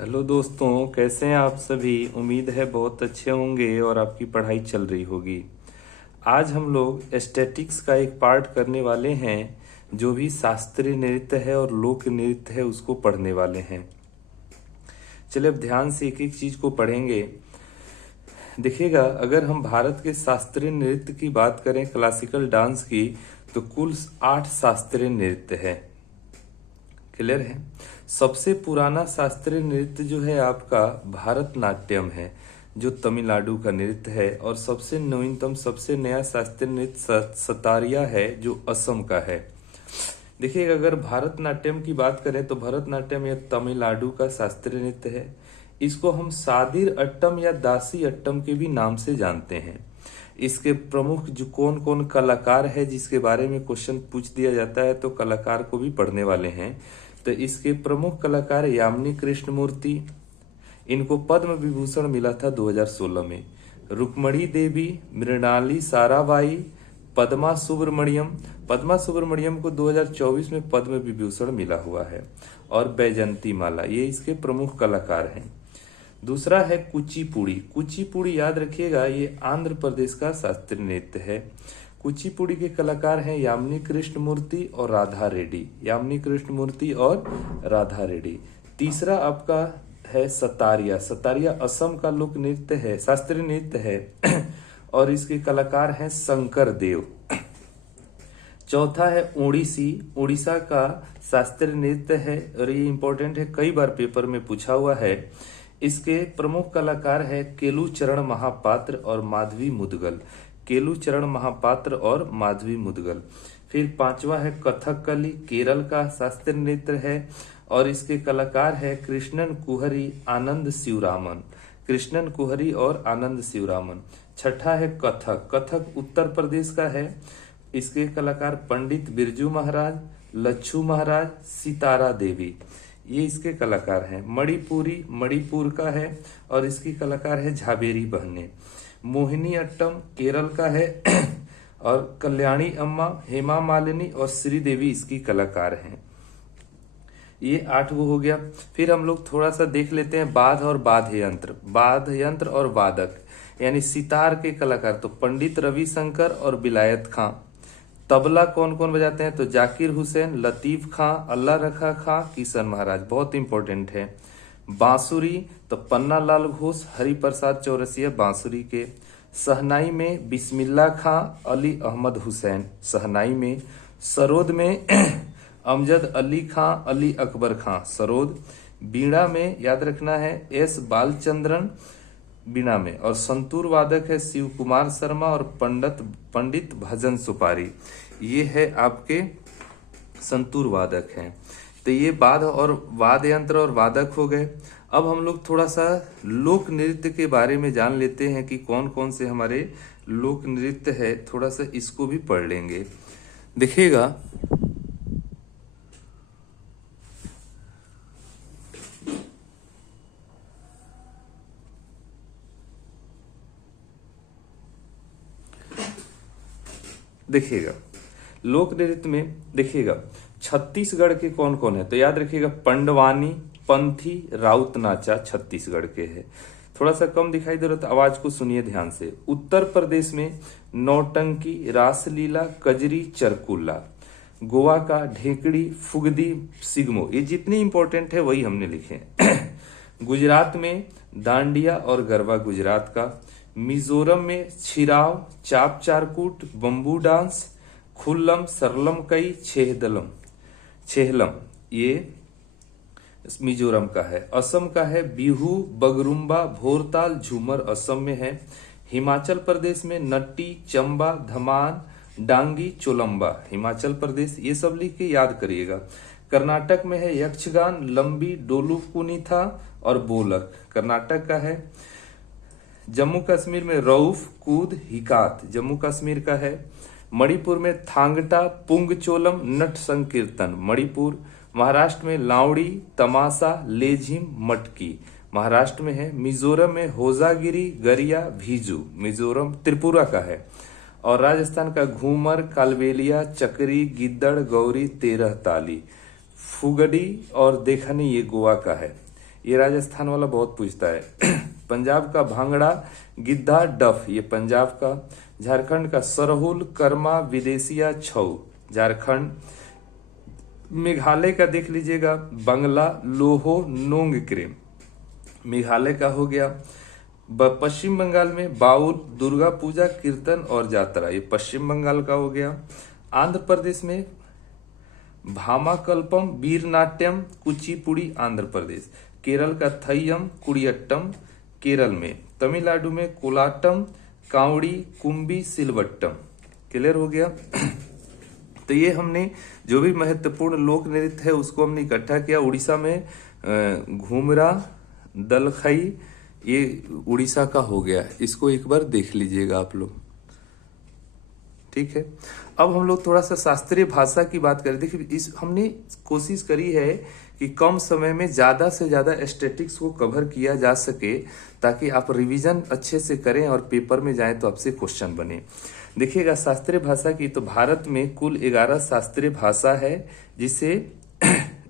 Hello दोस्तों, कैसे हैं आप सभी। उम्मीद है बहुत अच्छे होंगे और आपकी पढ़ाई चल रही होगी। आज हम लोग एस्थेटिक्स का एक पार्ट करने वाले हैं। जो भी शास्त्रीय नृत्य है और लोक नृत्य है उसको पढ़ने वाले हैं। चलिए अब ध्यान से एक एक चीज को पढ़ेंगे। देखिएगा, अगर हम भारत के शास्त्रीय नृत्य की बात करें, क्लासिकल डांस की, तो कुल 8 शास्त्रीय नृत्य है। क्लियर है। सबसे पुराना शास्त्रीय नृत्य जो है आपका भारतनाट्यम है, जो तमिलनाडु का नृत्य है। और सबसे नवीनतम, सबसे नया शास्त्रीय नृत्य सतारिया है, जो असम का है। देखिए, अगर भारतनाट्यम की बात करें तो भरतनाट्यम यह तमिलनाडु का शास्त्रीय नृत्य है। इसको हम सादिर अट्टम या दासी अट्टम के भी नाम से जानते हैं। इसके प्रमुख जो कौन कौन कलाकार है, जिसके बारे में क्वेश्चन पूछ दिया जाता है तो कलाकार को भी पढ़ने वाले हैं। तो इसके प्रमुख कलाकार यामिनी कृष्णमूर्ति, इनको पद्म विभूषण मिला था 2016 में। रुक्मणी देवी, मृणाली साराभाई, पद्मा सुब्रमण्यम को 2024 में पद्म विभूषण मिला हुआ है। और बैजंती माला, ये इसके प्रमुख कलाकार हैं। दूसरा है कुचिपुड़ी। कुचिपुड़ी याद रखिएगा, ये आंध्र प्रदेश का शास्त्रीय नृत्य है। कुचिपुड़ी के कलाकार हैं यामिनी कृष्णमूर्ति और राधा रेड्डी। यामिनी कृष्णमूर्ति और राधा रेड्डी। तीसरा आपका है सतारिया। सतारिया असम का लोक नृत्य है, शास्त्रीय नृत्य है। और इसके कलाकार हैं शंकर देव। चौथा है ओडिसी। उड़ीसा का शास्त्रीय नृत्य है और ये इंपॉर्टेंट है, कई बार पेपर में पूछा हुआ है। इसके प्रमुख कलाकार है केलुचरण महापात्र और माधवी मुदगल। केलुचरण महापात्र और माधवी मुदगल। फिर पांचवा है कथकली, केरल का शास्त्रीय नृत्य है और इसके कलाकार है कृष्णन कुहरी, आनंद शिवरामन। कृष्णन कुहरी और आनंद शिवरामन। छठा है कथक। कथक उत्तर प्रदेश का है। इसके कलाकार पंडित बिरजू महाराज, लच्छू महाराज, सितारा देवी, ये इसके कलाकार हैं। मणिपुरी मणिपुर का है और इसकी कलाकार है झाबेरी बहने। मोहिनी अट्टम केरल का है और कल्याणी अम्मा, हेमा मालिनी और श्रीदेवी इसकी कलाकार हैं। ये 8 वो हो गया। फिर हम लोग थोड़ा सा देख लेते हैं बाध और बाध्य यंत्र। बाध्य यंत्र और वादक यानी सितार के कलाकार, तो पंडित रविशंकर और बिलायत खां। तबला कौन कौन बजाते हैं, तो जाकिर हुसैन, लतीफ खां, अल्लाह रखा खां, किशन महाराज, बहुत इंपॉर्टेंट है। बांसुरी तो पन्ना लाल घोष, हरिप्रसाद चौरसिया बांसुरी के। शहनाई में बिस्मिल्ला खां, अली अहमद हुसैन शहनाई में। सरोद में अमजद अली खां, अली अकबर खां सरोद। बीड़ा में याद रखना है एस बालचंद्रन बीना में। और संतूर वादक है शिव कुमार शर्मा और पंडित भजन सुपारी, ये है आपके संतूर वादक हैं। तो ये बाध और वाद्य यंत्र और वादक हो गए। अब हम लोग थोड़ा सा लोक नृत्य के बारे में जान लेते हैं कि कौन कौन से हमारे लोक नृत्य है, थोड़ा सा इसको भी पढ़ लेंगे। देखिएगा, लोक नृत्य में देखिएगा छत्तीसगढ़ के कौन कौन है, तो याद रखिएगा पंडवानी, पंथी, राउत नाचा छत्तीसगढ़ के है। थोड़ा सा कम दिखाई दे रहा था, आवाज को सुनिए ध्यान से। उत्तर प्रदेश में नौटंकी, रासलीला, कजरी, चरकुल्ला। गोवा का ढेकड़ी, फुगदी, सिगमो, ये जितने इंपॉर्टेंट है वही हमने लिखे। गुजरात में दांडिया और गरबा गुजरात का। मिजोरम में छिराव, चाप चारकूट, बम्बू डांस, खुल्लम, सरलम कई, छेहलम, ये मिजोरम का है। असम का है बिहू, बगरुम्बा, भोरताल, झूमर असम में है। हिमाचल प्रदेश में नट्टी, चंबा, धमान, डांगी, चोलम्बा हिमाचल प्रदेश, ये सब लिख के याद करिएगा। कर्नाटक में है यक्षगान, लंबी, डोलू कुनीथा और बोलक कर्नाटक का है। जम्मू कश्मीर में रऊफ, कूद, हिकात जम्मू कश्मीर का है। मणिपुर में थांगटा, पुंगचोलम, नट संकीर्तन मणिपुर। महाराष्ट्र में लावड़ी, तमाशा, लेझिम, मटकी महाराष्ट्र में है। मिजोरम में होजागिरी, गरिया, भीजू मिजोरम त्रिपुरा का है। और राजस्थान का घूमर, कालबेलिया, चकरी, गिद्दड़, गौरी, 13 ताली, फुगड़ी और देखनी ये गोवा का है। ये राजस्थान वाला बहुत पूछता है। पंजाब का भांगड़ा, गिद्धा, डफ, ये पंजाब का। झारखंड का सरहुल, कर्मा, विदेशिया, छऊ, झारखंड। मेघालय का देख लीजिएगा, बंगला, लोहो, नोंग क्रेम, मेघालय का हो गया। पश्चिम बंगाल में बाउल, दुर्गा पूजा, कीर्तन और जात्रा, ये पश्चिम बंगाल का हो गया। आंध्र प्रदेश में भामाकल्पम, वीरनाट्यम, कुचिपुड़ी, आंध्र प्रदेश। केरल का थय्यम, कुडियट्टम, केरल में। तमिलनाडु में कोलाटम, कांवड़ी, कुंबी, सिलवट्टम। क्लियर हो गया। तो ये हमने जो भी महत्वपूर्ण लोक नृत्य है उसको हमने इकट्ठा किया। उड़ीसा में घूमरा, दलखई, ये उड़ीसा का हो गया। इसको एक बार देख लीजिएगा आप लोग, ठीक है। अब हम लोग थोड़ा सा शास्त्रीय भाषा की बात करें। देखिए हमने कोशिश करी है कि कम समय में ज्यादा से ज्यादा स्टैटिक्स को कवर किया जा सके, ताकि आप रिवीजन अच्छे से करें और पेपर में जाएं तो आपसे क्वेश्चन बने। देखिएगा शास्त्रीय भाषा की, तो भारत में कुल 11 शास्त्रीय भाषा है,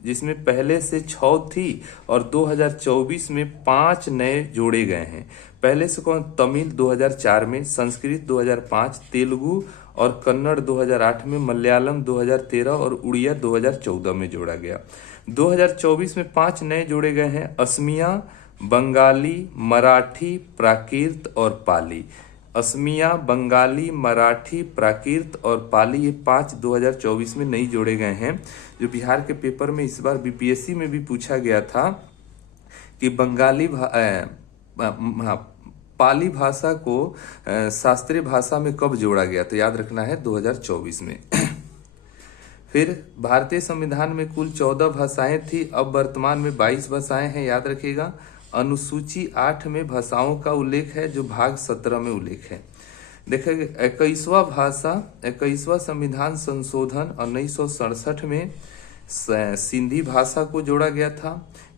जिसमें पहले से 6 थी और 2024 में 5 नए जोड़े गए हैं। पहले से कौन? तमिल 2004 में, संस्कृत 2005, तेलुगु और कन्नड़ 2008 में, मलयालम 2013 और उड़िया 2014 में जोड़ा गया। 2024 में 5 नए जोड़े गए हैं, असमिया, बंगाली, मराठी, प्राकृत और पाली। असमिया, बंगाली, मराठी, प्राकृत और पाली, ये 5 2024 में नई जोड़े गए हैं। जो बिहार के पेपर में इस बार बीपीएससी में भी पूछा गया था कि पाली भाषा को शास्त्रीय भाषा में कब जोड़ा गया, तो याद रखना है 2024 में। फिर भारतीय संविधान में कुल 14 भाषाएं थी, अब वर्तमान में 22 भाषाएं हैं, याद रखिएगा। अनुसूची 8 में भाषाओं का उल्लेख है, जो भाग 17 में उल्लेख है। देखिए 21वां संविधान संशोधन 1967 में सिंधी भाषा को जोड़ा गया था।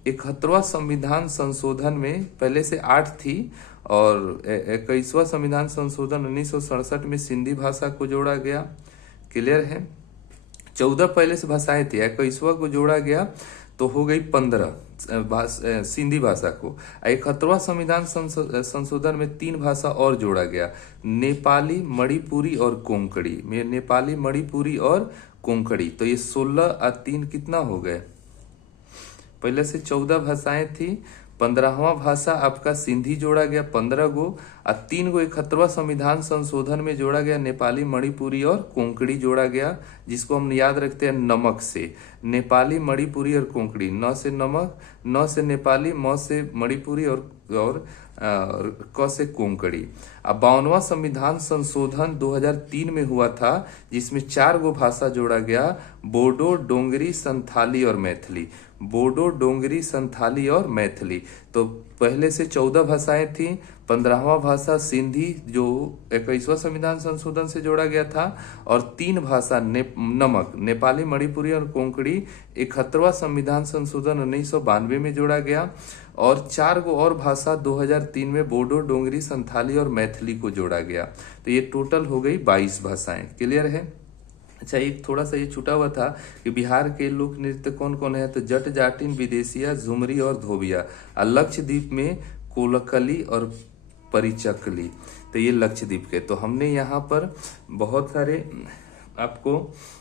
71वां संविधान संशोधन में पहले से 8 थी और 21वां संविधान संशोधन 1967 में सिंधी भाषा को जोड़ा गया। क्लियर है। 14 पहले से भाषाएं थी, 21वां को जोड़ा गया तो हो गई 15 सिंधी भाषा को। 71वां संविधान संशोधन में 3 भाषा और जोड़ा गया, नेपाली, मणिपुरी और कोंकणी। में नेपाली, मणिपुरी और कोंकणी, तो ये 16 और 3 कितना हो गए? पहले से 14 भाषाएं थी, 15वां भाषा आपका सिंधी जोड़ा गया 15 गो, और 3 गो 71वां संविधान संशोधन में जोड़ा गया, नेपाली, मणिपुरी और कोंकणी जोड़ा गया, जिसको हम याद रखते हैं नमक से। नेपाली, मणिपुरी और कोंकणी, न से नमक, न से नेपाली, म से मणिपुरी और क से कोंकणी। अब 52वां संविधान संशोधन 2003 में हुआ था, जिसमें 4 गो भाषा जोड़ा गया, बोडो, डोंगरी, संथाली और मैथिली। बोडो, डोंगरी, संथाली और मैथिली। तो पहले से 14 भाषाएं थी, 15वां भाषा सिंधी जो 21वां संविधान संशोधन से जोड़ा गया था, और 3 भाषा नमक, नेपाली, मणिपुरी और कोंकणी 71वां संविधान संशोधन 1992 में जोड़ा गया, और 4 गो और भाषा 2003 में बोडो, डोंगरी, संथाली और मैथिली को जोड़ा गया। तो ये टोटल हो गई 22 भाषाएं। क्लियर है। अच्छा, एक थोड़ा सा ये छूटा हुआ था कि बिहार के लोक नृत्य कौन कौन है, तो जट, जाटिन, विदेशिया, झुमरी और धोबिया। और लक्षद्वीप में कोलकली और परिचकली, तो ये लक्षद्वीप के। तो हमने यहाँ पर बहुत सारे आपको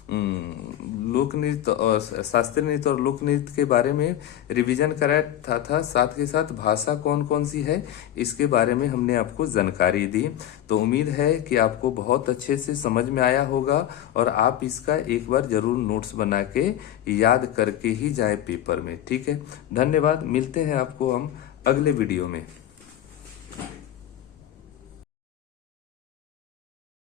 लोक नृत्य और शास्त्रीय नृत्य और लोक नृत्य के बारे में रिवीजन कराया था। साथ के साथ भाषा कौन कौन सी है इसके बारे में हमने आपको जानकारी दी। तो उम्मीद है कि आपको बहुत अच्छे से समझ में आया होगा और आप इसका एक बार जरूर नोट्स बना के याद करके ही जाए पेपर में। ठीक है, धन्यवाद। मिलते हैं आपको हम अगले वीडियो में।